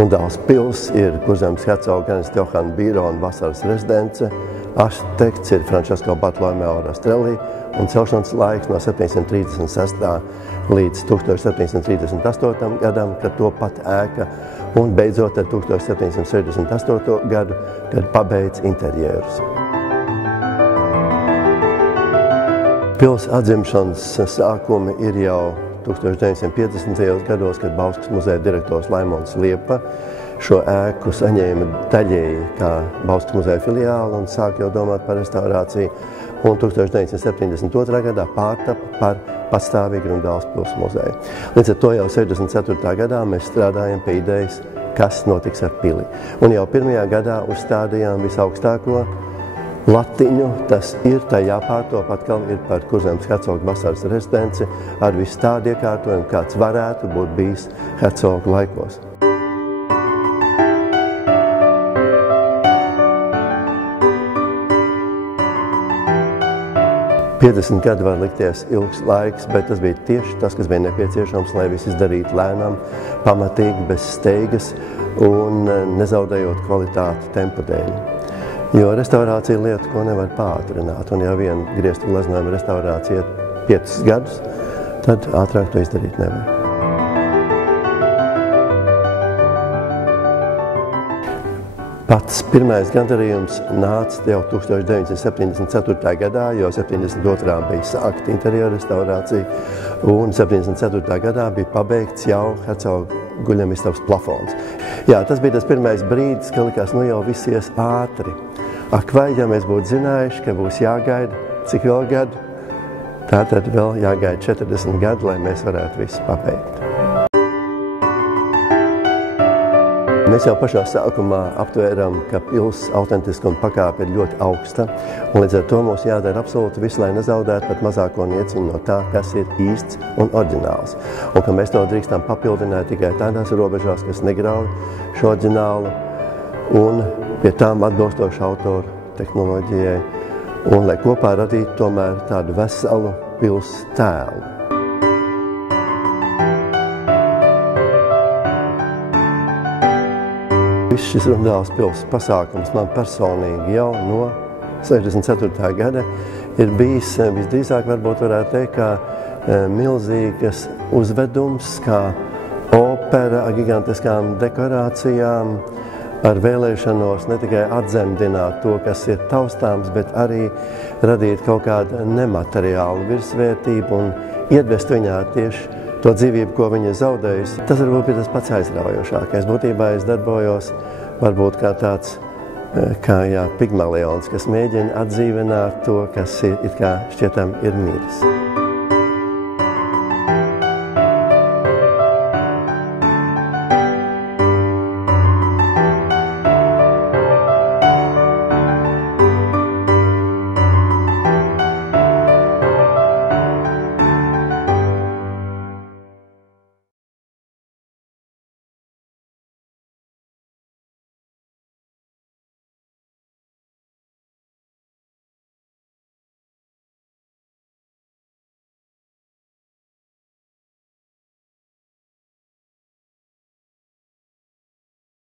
Rundāls pils ir Kurzemes hercoga Ernesta Johana Bīrona vasaras rezidence, arhitekts ir Francesco Bartolomeo Rastrelli un celšanas laiks no 736. līdz 1738. gadam, kad to pat ēka, un beidzot ar 1768. gadu, kad pabeidz interjerus. Pils atzimšanas sākumi ir jau 1950. gados, kad Bauskas muzeja direktors Laimons Liepa šo ēku saņēma daļēji kā Bauskas muzeja filiāli un sāk jau domāt par restaurāciju, un 1972. gadā pārtapa par patstāvīgu Rundāls pils muzeju. Līdz ar to jau 64. gadā mēs strādājam pie idejas, kas notiks ar pili. Un jau pirmajā gadā uzstādījām visaugstāko latiņu, tas ir, tā jāpārtop atkal ir par Kurzemes hercoga vasaras rezidenci ar visu tādu iekārtojumu, kāds varētu būt bijis hercoga laikos. Piecdesmit gadi var likties ilgs laiks, bet tas bija tieši tas, kas bija nepieciešams, lai viss izdarītu lēnām, pamatīgi, bez steigas un nezaudējot kvalitāti tempa dēļ. Jo restaurācija ir lieta, ko nevar pātrināt, un ja vien griestu gleznojuma restaurācija 5 gadus, tad ātrāk to izdarīt nevar. Pats pirmais gandarījums nāca jau 1974. gadā, jo 72. bija sākta interjera restaurācija, un 74. gadā bija pabeigts jau hercoga guļamistabas plafons. Jā, tas bija tas pirmais brīdis, ka likās, nu jau viss ies ātri. Ak, vai, ja mēs būtu zinājuši, ka būs jāgaida, cik vēl gadu, tātad vēl jāgaida 40 gadu, lai mēs varētu visu pabeigt. Mēs jau pašā sākumā aptvērām, ka pils autentiskuma pakāpe ir ļoti augsta, un līdz ar to mums jādara absolūti viss, lai nezaudētu pat mazāko nieciņu no tā, kas ir īsts un oriģināls. Un ka mēs to drīkstam papildināt tikai tādās robežās, kas negrauj šo oriģinālu, un pie tām atbilstošu autoru tehnoloģijai, un lai kopā radītu tomēr tādu veselu pils tēlu. Viss šis Rundāls pils pasākums man personīgi jau no 64. gada ir bijis, visdrīzāk varbūt varētu teikt, kā milzīgas uzvedums, kā opera ar gigantiskām dekorācijām, ar vēlēšanos ne tikai atzemdināt to, kas ir taustāms, bet arī radīt kaut kādu nemateriālu virsvērtību un iedvest viņā tieši to dzīvību, ko viņa zaudējusi. Tas varbūt bija tas pats aizraujošākais. Būtībā es darbojos varbūt kā tāds, kā pigmalions, kas mēģina atdzīvināt to, kas it kā šķietam ir miris.